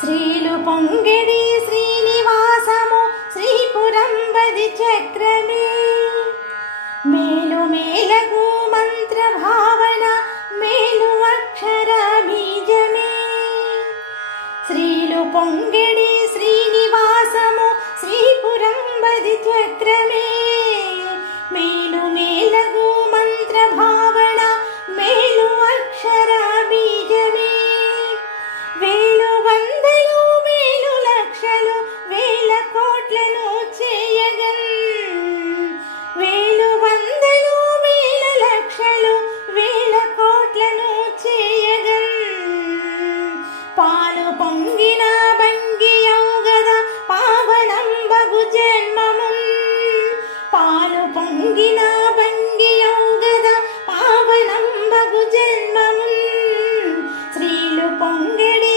శ్రీలు పొంగిడి శ్రీనివాసము శ్రీపురంబది చక్రమే. మేలు మేలగు మంత్ర భావన మేలు అక్షర బీజమే. శ్రీలు పొంగిడి శ్రీనివాసము శ్రీపురంబది చక్రమే. പൊങ്കിനാ ഭംഗിയാകത പാവണം ബഹുജന്മമും പാലു പൊങ്കിനാ ഭംഗിയാകത പാവണം ബഹുജന്മമും സ്ത്രീലു പൊങ്കടി